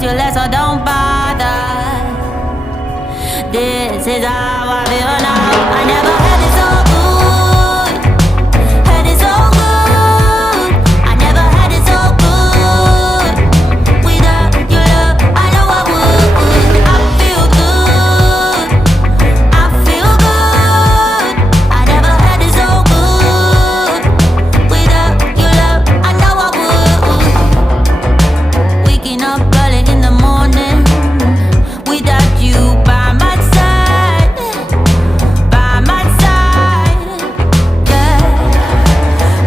since you left, so don't bother. This is how I feel now. I never had it so good, had it so good. I never had it so good. Without your love, I know I would. I feel good, I feel good. I never had it so good. Without your love, I know I would. Waking up early in the morning, without you by my side, yeah.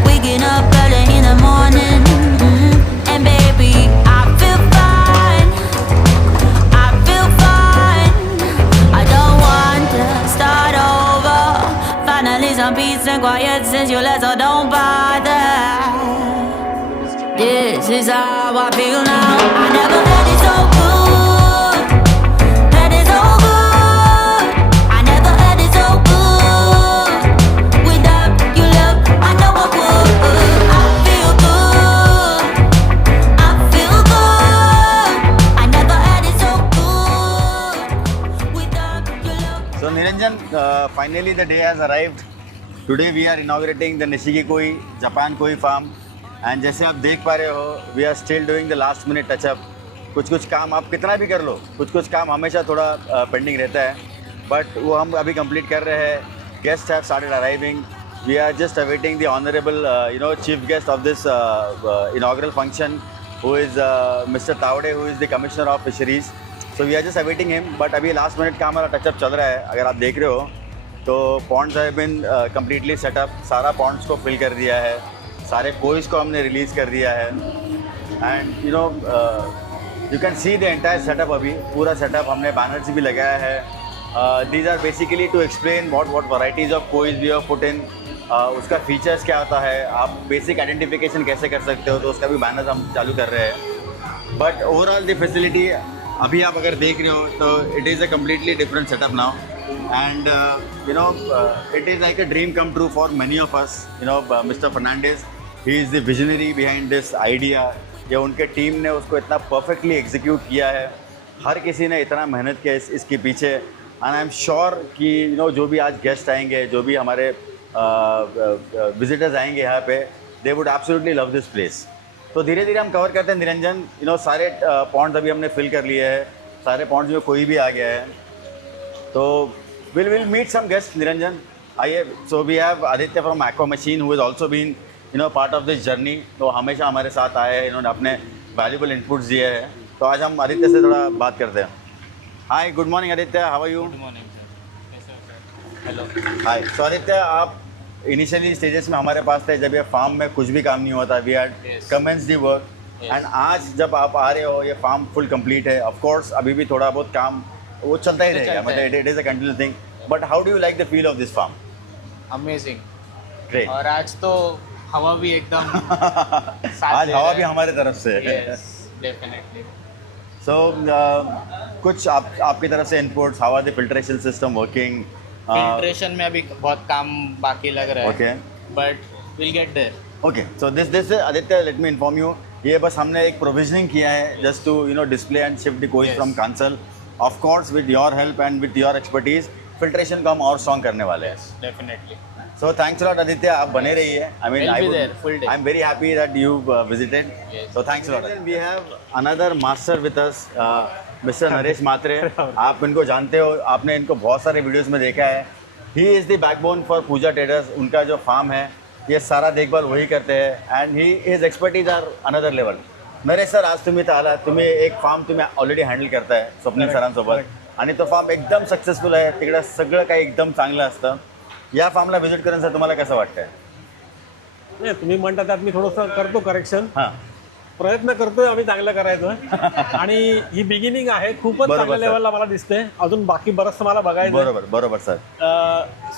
Waking up early in the morning, and baby, I feel fine, I feel fine. I don't want to start over. Finally some peace and quiet since you left, so don't bother. This is how I feel now. I never had it so good, had it so good. I never had it so good. Without your love, I know I would. I feel good, I feel good. I never had it so good. Without your love. So Niranjan, finally the day has arrived. Today we are inaugurating the Nishiki Koi Japan Koi farm. And जैसे आप देख पा रहे हो we are still doing the last minute touch up. कुछ काम आप कितना भी कर लो, कुछ काम हमेशा थोड़ा पेंडिंग रहता है, बट वो हम अभी कंप्लीट कर रहे हैं. Guest have started arriving. We are just awaiting the honourable chief guest of this inaugural function who is mister Tawde, who is the commissioner of fisheries. So we are just awaiting him. But अभी last minute का हमारा touch-up चल रहा है. अगर आप देख रहे हो तो ponds have been completely set up. सारा पॉन्ड्स को फिल कर दिया है, सारे कोइस को हमने रिलीज़ कर दिया है. And you can see the entire setup. अभी पूरा सेटअप हमने बैनर्स भी लगाया है. These are basically to explain what varieties of kois we have put in. उसका फीचर्स क्या होता है, आप बेसिक आइडेंटिफिकेशन कैसे कर सकते हो, तो उसका भी बैनर्स हम चालू कर रहे हैं. बट ओवरऑल द फैसिलिटी अभी आप अगर देख रहे हो तो it is a completely different setup now. And it is like a dream come true for many of us. Mr. Fernandez, he is the visionary behind this idea. ये उनके team ने उसको इतना परफेक्टली एग्जीक्यूट किया है. हर किसी ने इतना मेहनत किया इसके पीछे. एंड आई एम श्योर कि जो भी आज गेस्ट आएंगे, जो भी हमारे विजिटर्स आएंगे यहाँ पे, they would absolutely love this place. तो धीरे धीरे हम कवर करते हैं निरंजन. सारे पॉन्ड्स अभी हमने फिल कर लिए हैं. सारे पॉन्ड्स में कोई भी आ गया है. तो we'll meet some guests, Niranjan. So we have Aditya from Aqua Machine, who has also been part of this journey. तो हमेशा हमारे साथ आए हैं, इन्होंने अपने valuable inputs दिए हैं. तो आज हम आदित्य से थोड़ा बात करते हैं. Hi, good morning Aditya, how are you? Good morning sir. Yes sir. Hello. Hi. So Aditya, आप इनिशियली स्टेजेस में हमारे पास थे जब ये फार्म में कुछ भी काम नहीं होता. We had commenced the work. And आज जब आप आ रहे हो, ये फार्म फुल कंप्लीट है. ऑफ कोर्स अभी भी थोड़ा बहुत काम वो चलता ही रहेगा, मतलब it is a continuous thing. But how do you like the feel of this farm? Amazing. Great. और आज तो हवा भी एकदम आज हवा भी हमारे तरफ से. Yes definitely. सो कुछ आपकी तरफ से inputs, how are the filtration system working? Filtration में अभी बहुत काम बाकी लग रहा है. Okay, but will get there. Okay. So this Aditya, let me inform you, ये बस हमने एक प्रोविजनिंग किया है just to display and shift the kois from console. Of course with your help and with your expertise filtration को हम और strong करने वाले हैं. Definitely. So thanks lot Aditya, आप बने रहिए. I mean full day. I am very happy that you visited. So thanks lot. We have another master with us, mister Naresh Matre. आप इनको जानते हो, आपने इनको बहुत सारे वीडियोस में देखा है. He is the backbone for Pooja traders. उनका जो फार्म है ये सारा देखभाल वही करते हैं. And he his expertise are another level. Naresh sir, आज तुम्ही एक फार्म ऑलरेडी हँडल करताय स्वप्नील सरांसोबत, आणि तो फार्म एकदम सक्सेसफुल आहे. तिकडे सगळं काही एकदम चांगलं असतं. या फार्मला व्हिजिट करून सर तुम्हाला कसं वाटतंय? नाही, तुम्ही म्हणता त्यात मी थोडंसं करतो करेक्शन. हां, प्रयत्न करतोय आम्ही चांगलं करायचं. आणि ही बिगिनिंग आहे, खूपच बरोबर, चांगल्या सर. लेवलला मला दिसते. अजून बाकी बरंचसं मला बघायचं आहे. बरोबर बरोबर सर.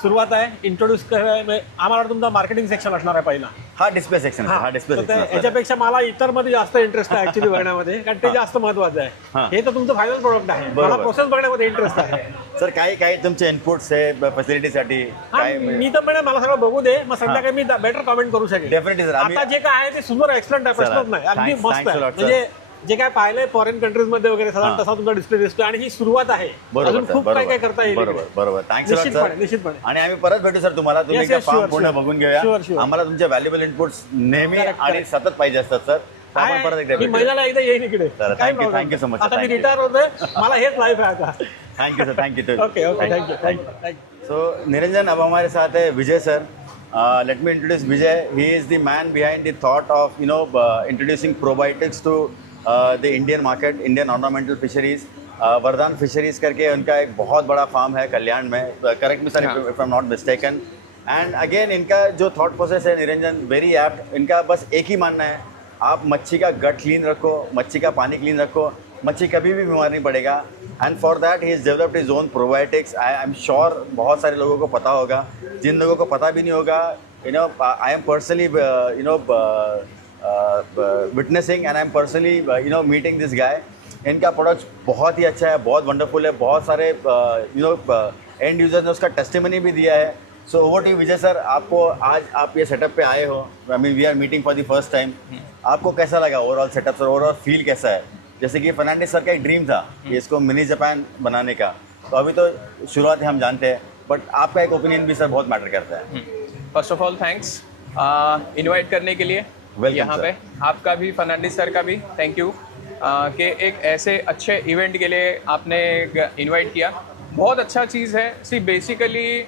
सुरुवात आहे, इंट्रोड्यूस करायला आम्हाला तुमचा मार्केटिंग सेक्शन असणार आहे पहिला. हा डिस्प्ले सेक्शन, हा डिस्प्ले तर सेक्शन. याच्यापेक्षा मला इतर मध्ये जास्त इंटरेस्ट आहे ऍक्च्युली बघण्यामध्ये, कारण ते जास्त महत्वाचं हां. आहे. हे तर तुमचं फायनल प्रोडक्ट आहे. मला बरोबर. प्रोसेस बघण्यामध्ये इंटरेस्ट आहे. सर काही तुमचे इनपुट्स आहे फॅसिलिटीसाठी हा, काय? मी तर म्हणा मला सगळं बघू दे, मग संध्याकाळी मी बेटर कमेंट करू शकेन. Definitely sir. आता जे काय आहे ते सुंदर एक्सलंट आहे, प्रश्नच नाही. अगदी मस्त आहे. म्हणजे जे काय पाहिलंय फॉरेन कंट्रीज मध्ये वगैरे साधारण तसा तुमचा डिस्प्ले दिसतोय आणि ही सुरुवात आहे. अजून खूप काय काय करता येईल. बरोबर. Thanks sir. निश्चितपणे आणि आम्ही परत भेटू सर तुम्हाला. तुम्ही का फार्म पूर्ण बघून घेऊया. Sure. आम्हाला तुमचे व्हॅल्युएबल इनपुट्स नेहमी आणि सतत पाहिजे असतात सर. आपण परत एकदा मी महिन्याला एकदा येईन इकडे. Thank you so much. आता मी रिटायर होतोय, मला हेच लाईफ आहे आता. Thank you sir. Thank you. Okay thank you. So Niranjan, अब हमारे साथ है Vijay sir. Let me introduce Vijay. He is the man behind the thought of introducing probiotics to the Indian market, Indian ornamental fisheries. वरदान फिशरीज करके उनका एक बहुत बड़ा फार्म है कल्याण में. Correct me sir if I am not mistaken. And again इनका जो थॉट प्रोसेस है निरंजन, वेरी एप्ट. इनका बस एक ही मानना है, आप मच्छी का गट क्लीन रखो, मच्छी का पानी क्लीन रखो, मच्छी कभी भी बीमार नहीं पड़ेगा. And for that he is developed his own probiotics. I am sure बहुत सारे लोगों को पता होगा. जिन लोगों को पता भी नहीं होगा, I am personally witnessing and I am personally meeting this guy. इनका प्रोडक्ट बहुत ही अच्छा है, बहुत वंडरफुल है. बहुत सारे एंड यूजर्स ने उसका टेस्टिमनी भी दिया है. So over to Vijay sir. आपको आज आप ये सेटअप पे आए हो, I mean we are meeting for the first time. आपको कैसा लगा overall setup sir? Overall feel कैसा है? जैसे कि फर्नांडिस सर का एक ड्रीम था कि इसको मिनी जापान बनाने का, तो अभी तो शुरुआत है हम जानते हैं, बट आपका एक ओपिनियन भी सर बहुत मैटर करता है. First of all thanks invite करने के लिए यहाँ पे. आपका भी, फर्नांडिस सर का भी थैंक यू कि एक ऐसे अच्छे इवेंट के लिए आपने इनवाइट किया. बहुत अच्छा चीज़ है. सी बेसिकली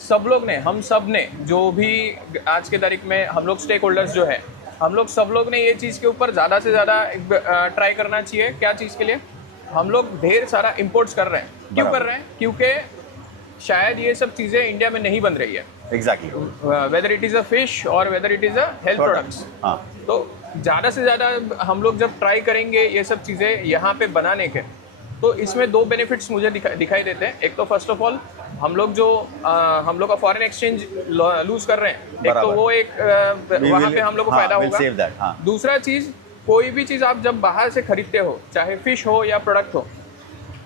सब लोग ने, हम सब ने, जो भी आज के तारीख में हम लोग स्टेक होल्डर्स जो है, हम लोग सब लोग ने ये चीज़ के ऊपर ज़्यादा से ज़्यादा ट्राई करना चाहिए. क्या चीज़ के लिए? हम लोग ढेर सारा इंपोर्ट्स कर रहे हैं. क्यों कर रहे हैं? क्योंकि शायद ये सब चीज़ें इंडिया में नहीं बन रही है. Exactly. Whether it is a fish और whether it is a health products. तो ज़्यादा से ज़्यादा हम लोग जब ट्राई करेंगे ये सब चीज़ें यहाँ पे बनाने के, तो इसमें दो बेनिफिट्स मुझे दिखाई देते हैं. एक तो फर्स्ट ऑफ ऑल हम लोग का फॉरेन एक्सचेंज लूज कर रहे हैं, एक तो वो एक वहाँ पे हम लोग को फायदा होगा. दूसरा चीज़, कोई भी चीज़ आप जब बाहर से खरीदते हो, चाहे फिश हो या प्रोडक्ट हो,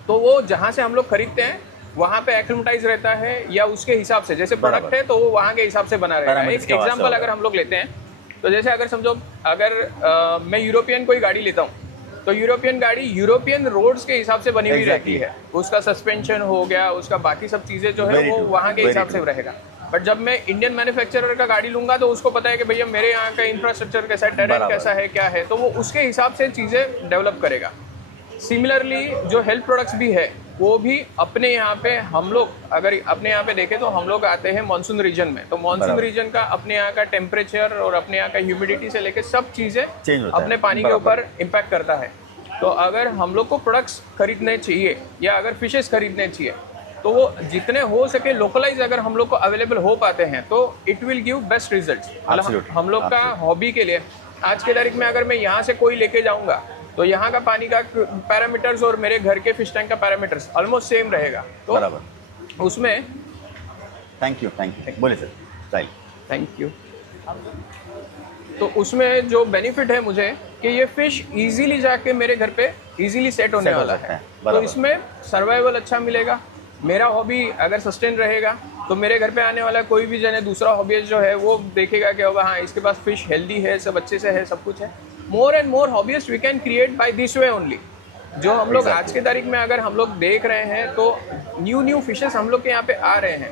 तो वो जहाँ से हम लोग खरीदते हैं वहाँ पे एक्लिमेटाइज रहता है या उसके हिसाब से, जैसे प्रोडक्ट है तो वो वहाँ के हिसाब से बना रहेगा. एक एग्जाम्पल अगर हम लोग लेते हैं, तो जैसे अगर समझो अगर मैं यूरोपियन कोई गाड़ी लेता हूँ, तो यूरोपियन गाड़ी यूरोपियन रोड्स के हिसाब से बनी हुई रहती है. उसका सस्पेंशन हो गया, उसका बाकी सब चीज़ें जो है वो वहाँ के हिसाब से रहेगा. बट जब मैं इंडियन मैन्युफैक्चरर का गाड़ी लूंगा तो उसको पता है कि भैया मेरे यहाँ का इंफ्रास्ट्रक्चर कैसा है, टेरेन कैसा है, क्या है, तो वो उसके हिसाब से चीज़ें डेवलप करेगा. सिमिलरली जो हेल्थ प्रोडक्ट्स भी है, वो भी अपने यहाँ पे हम लोग अगर अपने यहाँ पे देखें तो हम लोग आते हैं मानसून रीजन में. तो मानसून रीजन का अपने यहाँ का टेम्परेचर और अपने यहाँ का ह्यूमिडिटी से लेकर सब चीज़ें अपने पानी के ऊपर इम्पैक्ट करता है. तो अगर हम लोग को प्रोडक्ट्स खरीदने चाहिए या अगर फिशेस खरीदने चाहिए, तो वो जितने हो सके लोकलाइज अगर हम लोग को अवेलेबल हो पाते हैं तो it will give best results. हम लोग का हॉबी के लिए आज के तारीख में अगर मैं यहाँ से कोई लेके जाऊँगा तो यहाँ का पानी का पैरामीटर्स और मेरे घर के फिश टैंक का पैरामीटर्स ऑलमोस्ट सेम रहेगा. तो उसमें थैंक यू बोले सर. Thank you. तो उसमें जो बेनिफिट है मुझे कि ये फिश इजीली जाके मेरे घर पे इजीली सेट होने वाला है. तो इसमें सर्वाइवल अच्छा मिलेगा. मेरा हॉबी अगर सस्टेन रहेगा तो मेरे घर पे आने वाला कोई भी जने दूसरा हॉबी जो है वो देखेगा कि हाँ इसके पास फिश हेल्दी है, सब अच्छे से है, सब कुछ है. More and more hobbies we can create by this way only. जो हम लोग आज के तारीख में अगर हम लोग देख रहे हैं तो न्यू फिशेस हम लोग के यहाँ पे आ रहे हैं,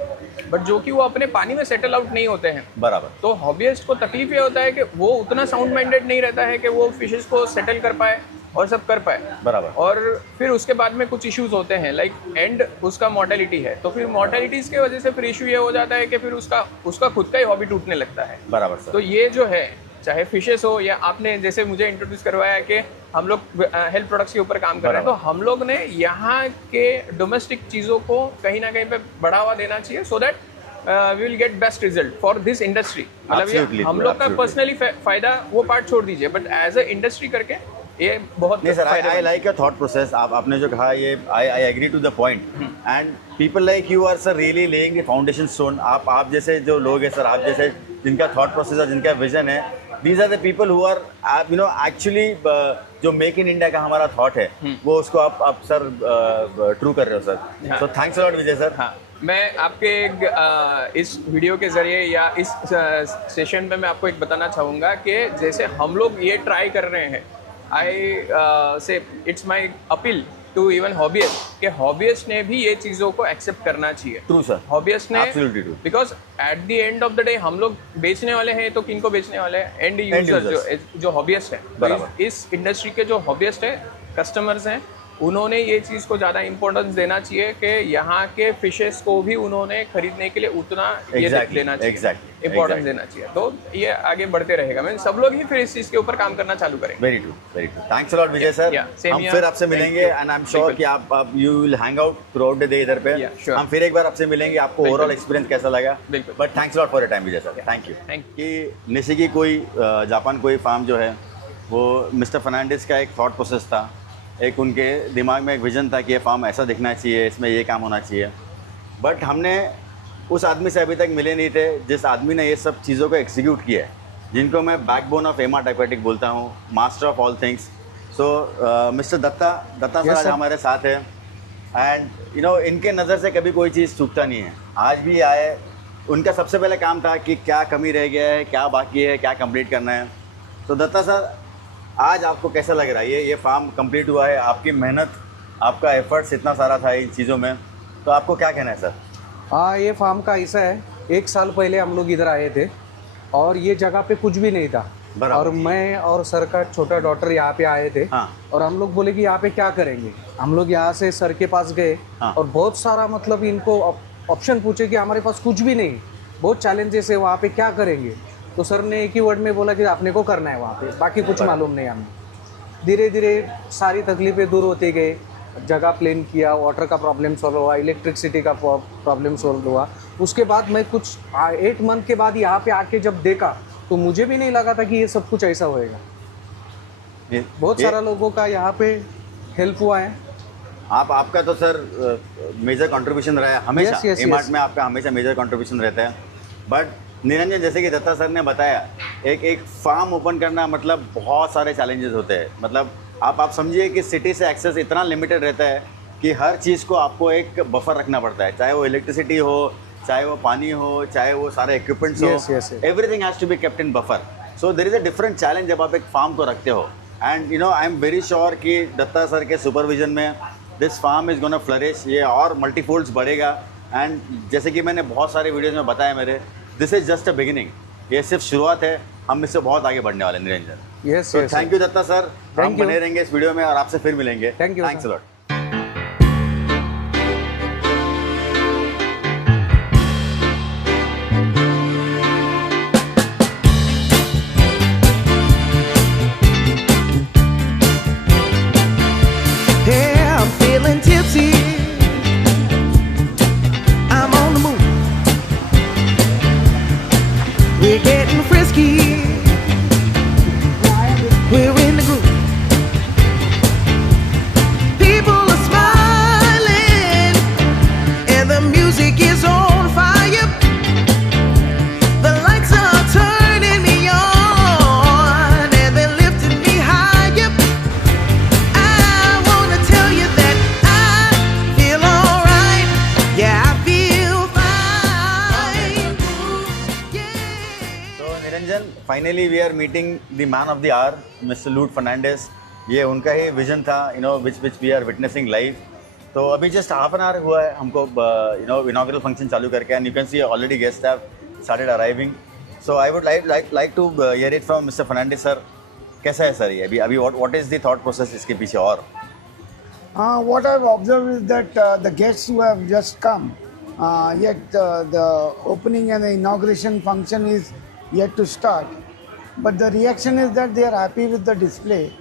बट जो कि वो अपने पानी में सेटल आउट नहीं होते हैं. बराबर. तो हॉबीइस्ट को तकलीफ ये होता है कि वो उतना साउंड माइंडेड नहीं रहता है कि वो फिशेस को सेटल कर पाए और सब कर पाए. बराबर. और फिर उसके बाद में कुछ इश्यूज होते हैं, लाइक एंड उसका मॉर्टेलिटी है. तो फिर मॉर्टेलिटीज की वजह से फिर इशू ये हो जाता है कि फिर उसका खुद का ही हॉबी टूटने लगता है. बराबर सर. तो ये जो है, चाहे फिशेस हो या आपने जैसे मुझे इंट्रोड्यूस करवाया कि हम लोग हेल्थ प्रोडक्ट्स के ऊपर काम कर रहे हैं, तो हम लोग ने यहाँ के डोमेस्टिक चीज़ों को कहीं ना कहीं पे बढ़ावा देना चाहिए, so that we will get best result for this industry. मतलब हम लोग का पर्सनली फायदा वो पार्ट छोड़ दीजिए, बट एज अ इंडस्ट्री करके ये बहुत. नहीं sir, I like your thought process. आपने जो कहा ये I agree to the point. And people like you are sir really laying the foundation stone. आप जैसे जो लोग हैं सर, आप जैसे जिनका थॉट प्रोसेस और जिनका विजन है, these are the people who are actually जो मेक इन इंडिया का हमारा थॉट है वो उसको आप सर ट्रू कर रहे हो सर. सो थैंक्स अलॉट विजय सर. हाँ, मैं आपके इस वीडियो के ज़रिए या इस सेशन में मैं आपको एक बताना चाहूँगा कि जैसे हम लोग ये ट्राई कर रहे हैं, I say it's my appeal to even hobbyist कि हॉबीस्ट ने भी ये चीज़ों को एक्सेप्ट करना चाहिए। ट्रू सर, हॉबीस्ट ने Absolutely true. Because at the end of the day हम लोग बेचने वाले हैं, तो किनको बेचने वाले हैं? एंड यूजर जो हॉबीस्ट है। तो बराबर। इस इंडस्ट्री के जो हॉबीस्ट है, कस्टमर्स हैं, उन्होंने ये चीज़ को ज़्यादा इंपॉर्टेंस देना चाहिए कि यहाँ के फिशेस को भी उन्होंने खरीदने के लिए उतना ये Exactly, लेना चाहिए, exactly, इंपॉर्टेंस exactly. देना चाहिए। तो ये आगे बढ़ते रहेगा। मैं सब लोग ही फिर इस चीज़ के ऊपर काम करना चालू करेंगे। Very true, very true. Thanks a lot Vijay sir. Yeah, same हम here. फिर आपसे Thank मिलेंगे you. And I am sure बिल्कुल। कि आप you will hang out through out the day इधर पे। Yeah, sure. हम फिर एक बार आपसे मिलेंगे, आपको बिल्कुल। ओवरऑल एक्सपीरियंस कैसा लगा। बिल्कुल। But thanks a lot for your time Vijay sir, thank you. Thank कि निशिगी कोई जापान कोई फार्म जो है वो मिस्टर फर्नांडिस का एक थॉट प्रोसेस था, एक उनके दिमाग में एक विजन था कि ये फार्म ऐसा दिखना चाहिए, इसमें ये काम होना चाहिए। बट हमने उस आदमी से अभी तक मिले नहीं थे जिस आदमी ने ये सब चीज़ों को एग्जीक्यूट किया है, जिनको मैं बैकबोन ऑफ एमार्ट एक्वेटिक बोलता हूँ, master of all things. So mister Datta sir आज हमारे साथ है एंड यू नो इनके नज़र से कभी कोई चीज़ चूकता नहीं है। आज भी आए, उनका सबसे पहले काम था कि क्या कमी रह गया है, क्या बाकी है, क्या कंप्लीट करना है। तो दत्ता सर आज आपको कैसा लग रहा है? ये फार्म कंप्लीट हुआ है, आपकी मेहनत, आपका एफर्ट्स इतना सारा था इन चीज़ों में, तो आपको क्या कहना है सर? हाँ, ये फार्म का ऐसा है, 1 साल पहले हम लोग इधर आए थे और ये जगह पे कुछ भी नहीं था। और मैं और सर का छोटा डॉटर यहाँ पे आए थे। हाँ। और हम लोग बोले कि यहाँ पे क्या करेंगे। हम लोग यहाँ से सर के पास गए। हाँ। और बहुत सारा मतलब इनको ऑप्शन पूछे कि हमारे पास कुछ भी नहीं, बहुत चैलेंजेस है, वहाँ पे क्या करेंगे। तो सर ने एक ही वर्ड में बोला कि आपने को करना है वहाँ पे, बाकी कुछ मालूम नहीं हमें। धीरे धीरे सारी तकलीफ़ें दूर होते गए, जगह प्लेन किया, वाटर का प्रॉब्लम सॉल्व हुआ, इलेक्ट्रिसिटी का प्रॉब्लम सॉल्व हुआ। उसके बाद मैं कुछ 8 मंथ के बाद यहाँ पे आके जब देखा तो मुझे भी नहीं लगा था कि ये सब कुछ ऐसा होएगा। बहुत सारा लोगों का यहाँ पे हेल्प हुआ है। आपका तो सर मेजर कंट्रीब्यूशन रहा है हमेशा। Yes, yes, एमार्ट yes. में आपका हमेशा मेजर कंट्रीब्यूशन रहता है। बट निरंजन, जैसे कि दत्ता सर ने बताया, एक फार्म ओपन करना मतलब बहुत सारे चैलेंजेस होते हैं। मतलब आप समझिए कि सिटी से एक्सेस इतना लिमिटेड रहता है कि हर चीज़ को आपको एक बफर रखना पड़ता है, चाहे वो इलेक्ट्रिसिटी हो, चाहे वो पानी हो, चाहे वो सारे इक्विपमेंट्स Yes, हो, yes, yes. Everything has to be kept in buffer. So there is a different challenge जब आप एक फार्म को रखते हो। And you know I am very sure कि दत्ता सर के सुपरविजन में this farm is gonna flourish, ये और मल्टीफोल्ड्स बढ़ेगा। एंड जैसे कि मैंने बहुत सारे वीडियोज़ में बताया मेरे, this is just a beginning, ये सिर्फ शुरुआत है, हम इससे बहुत आगे बढ़ने वाले हैं निरंजन। यस तो yes, thank you Datta sir, हम Thank you. बने रहेंगे इस वीडियो में और आपसे फिर मिलेंगे। Thank you, thanks a sir. Lot. Yeah, I'm feeling tipsy. I'm on the move. We're getting frisky. We're in the groove. People are smiling, and the music is on fire. The lights are turning me on, and they're lifting me higher. I wanna tell you that I feel alright. Yeah, I feel fine. Yeah. तो Niranjan, finally we are meeting the man of the hour, mister लूट फर्नांडिस। ये उनका ही vision था, you know, which we are witnessing live. तो अभी just half an hour हुआ है हमको यू नो इनॉग्रल फंक्शन चालू करके, and you can see already guest have started arriving. So I would like to hear it from mister Fernandes sir. कैसा है sir ये अभी what is the thought process इसके पीछे? और What I've observed is that the guests who have just come, yet the opening and the inauguration function is yet to start. But the reaction is that they are happy with the display,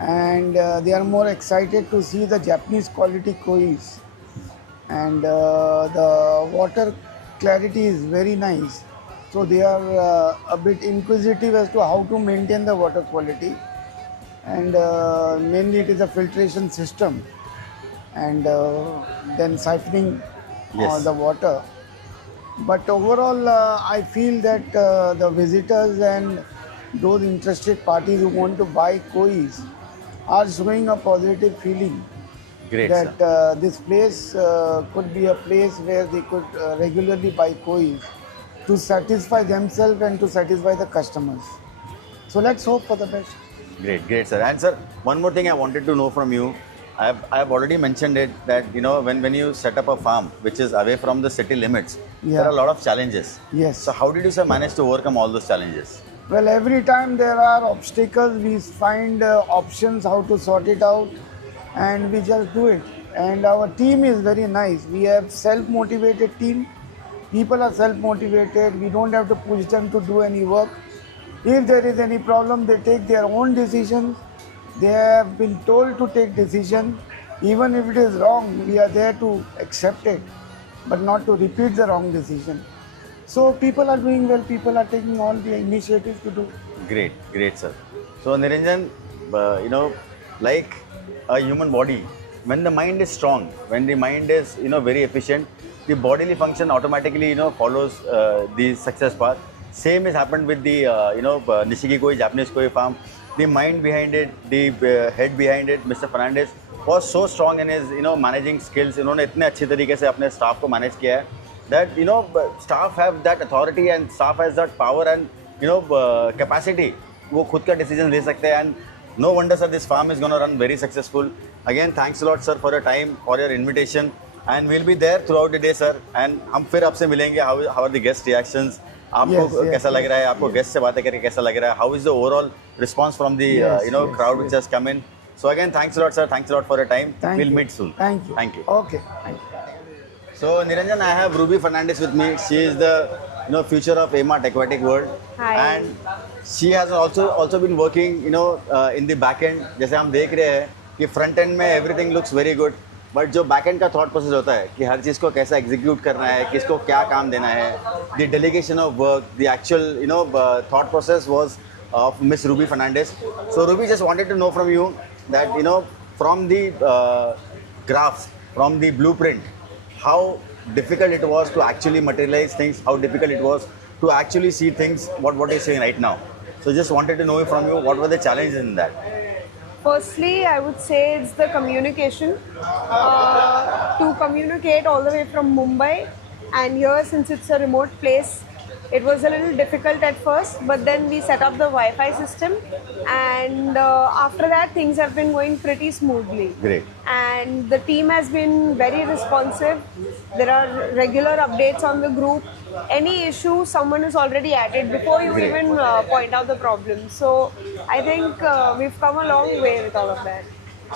and they are more excited to see the Japanese quality kois. And the water clarity is very nice. So they are a bit inquisitive as to how to maintain the water quality. And mainly it is a filtration system, and then siphoning Yes. the water. But overall I feel that the visitors and those interested parties who want to buy kois are showing a positive feeling great that sir. this place could be a place where they could regularly buy kois to satisfy themselves and to satisfy the customers. So let's hope for the best. Great, sir. And sir, one more thing I wanted to know from you. I've already mentioned it that when you set up a farm which is away from the city limits, there are a lot of challenges. Yes. So how did you sir manage to overcome all those challenges? Well, every time there are obstacles, we find options how to sort it out, and we just do it. And our team is very nice. We have self-motivated team. People are self-motivated. We don't have to push them to do any work. If there is any problem, they take their own decisions. They have been told to take decision. Even if it is wrong, we are there to accept it, but not to repeat the wrong decision. So people are doing well. People are taking all the initiatives to do. Great, sir. So Niranjan, like a human body, when the mind is strong, when the mind is very efficient, the bodily function automatically follows the success path. Same has happened with the Nishiki Koi, Japanese Koi farm. The mind behind it, the head behind it, Mr. Fernandez was so strong in his managing skills. उन्होंने इतने अच्छे तरीके से अपने staff को manage किया है that staff have that authority and staff has that power and capacity. वो खुद का decision ले सकते हैं and no wonder sir this farm is going to run very successful. Again thanks a lot sir for your time, for your invitation, and we'll be there throughout the day sir. And हम फिर आपसे मिलेंगे. How are the guest reactions? आपको कैसा लग रहा है? आपको गेस्ट से बातें करके कैसा लग रहा है? How is the overall response from the crowd which has come in? So again, thanks a lot, sir. Thanks a lot for your time. We'll meet soon. Thank you. Thank you. Okay. So Niranjan, I have Ruby Fernandez with me. She is the future of AMart Aquatic World. Hi. And she has also been working in the back end. जैसे हम देख रहे हैं कि front end में everything looks very good. But जो back and का thought process होता है कि हर चीज़ को कैसा एग्जीक्यूट करना है, किसको क्या काम देना है, the delegation of work, the actual thought process was of miss Ruby Fernandes. So Ruby just wanted to know from you that from the graphs, from the blueprint, how difficult it was to actually materialize things, how difficult it was to actually see things, what you're saying right now. So just wanted to know from you, what were the challenges in that? Firstly, I would say it's the communication. To communicate all the way from Mumbai, and here since it's a remote place, it was a little difficult at first, but then we set up the Wi-Fi system, and after that things have been going pretty smoothly. Great. And the team has been very responsive. There are regular updates on the group. Any issue, someone is already at it before you Great. even point out the problem. So I think we've come a long way with all of that.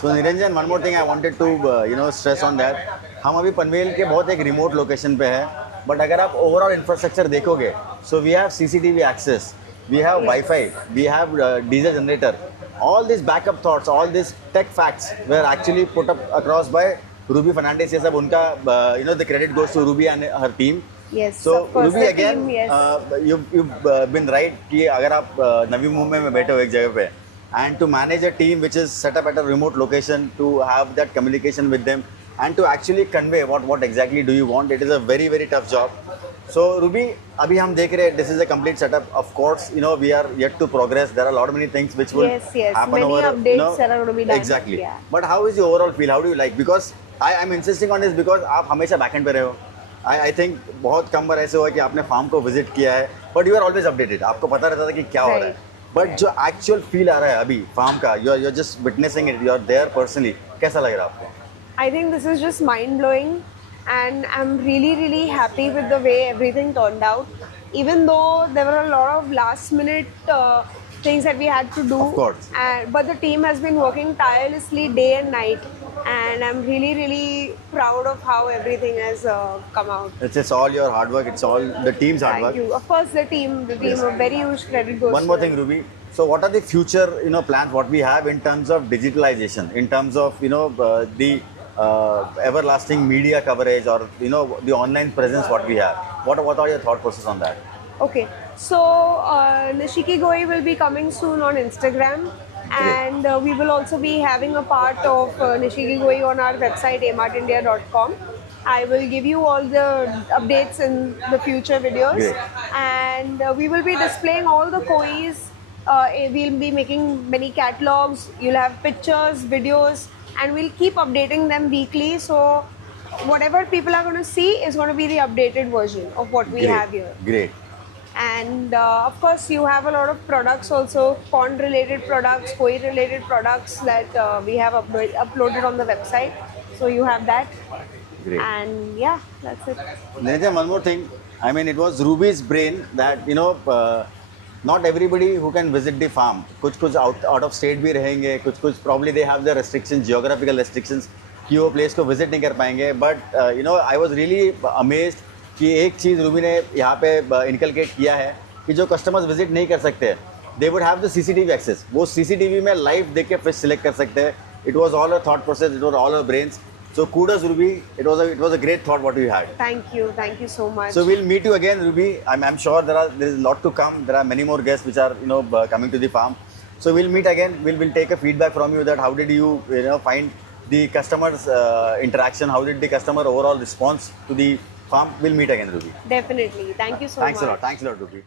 So Niranjan, one more thing I wanted to stress on that. हम अभी पनवेल के बहुत एक remote location पे है, but अगर आप overall infrastructure देखोगे, so we have CCTV access, we have Wi-Fi, we have diesel generator. All these backup thoughts, all these tech facts were actually put up across by Ruby Fernandez. ये सब उनका the credit goes to Ruby and her team. Yes, So of course, Ruby the again, team, yes. you've been right कि अगर आप नवी मुंबई में बैठे हो एक जगह पे, and to manage a team which is set up at a remote location, to have that communication with them and to actually convey what exactly do you want, it is a very very tough job. So Ruby, अभी हम देख रहे हैं this is a complete setup. Of course, we are yet to progress. There are a lot many things which will Yes, happen many over. updates that are going to be done. Exactly. Yeah. But how is the overall feel? How do you like? Because I'm insisting on this because आप हमेशा backend पे रहे हो. I think बहुत कम बार ऐसे हुआ कि आपने फार्म को विजिट किया है, but you are always updated. आपको पता रहता था कि क्या हो रहा है. But जो actual feel आ रहा है अभी फार्म का, you're just witnessing it. You're there personally. कैसा लग रहा है आपको? I think this is just mind blowing, and I'm really happy with the way everything turned out. Even though there were a lot of last minute things that we had to do, Of course. But the team has been working tirelessly day and night, and I'm really proud of how everything has come out. It's just all your hard work. It's all the team's hard work. Thank you. Of course, the team, Yes. a very huge credit goes. One more thing, Ruby. So what are the future plans what we have in terms of digitalization, in terms of the everlasting media coverage or the online presence what we have? What are your thought process on that? Okay, so Nishiki Koi will be coming soon on Instagram, and we will also be having a part of Nishiki Koi on our website amartindia.com. I will give you all the updates in the future videos. Great. And we will be displaying all the kois. We'll be making many catalogs. You'll have pictures, videos, and we'll keep updating them weekly. So whatever people are going to see is going to be the updated version of what we Great. have here. Great. And of course, you have a lot of products also, pond related products, koi related products that we have uploaded on the website. So you have that. Great. And yeah, that's it. Niranjan, one more thing. I mean, it was Ruby's brain that, not everybody who can visit the farm. कुछ out of state भी रहेंगे, कुछ probably they have the restrictions, geographical restrictions, कि वो place को visit नहीं कर पाएंगे. But I was really amazed कि एक चीज़ रूबी ने यहाँ पे इनकलकेट किया है कि जो कस्टमर्स विजिट नहीं कर सकते, they would have the CCTV access. वो CCTV में लाइव देख के फिश सिलेक्ट कर सकते हैं. It was all a thought process, it was all a brains. So kudos Ruby, it was a great thought what you had. Thank you so much. So we'll meet you again, Ruby. I'm sure there is a lot to come. There are many more guests which are coming to the farm. So we'll meet again. We'll take a feedback from you that how did you find the customers interaction? How did the customer overall response to the farm? We'll meet again, Ruby. Definitely. Thank you so much. Thanks a lot, Ruby.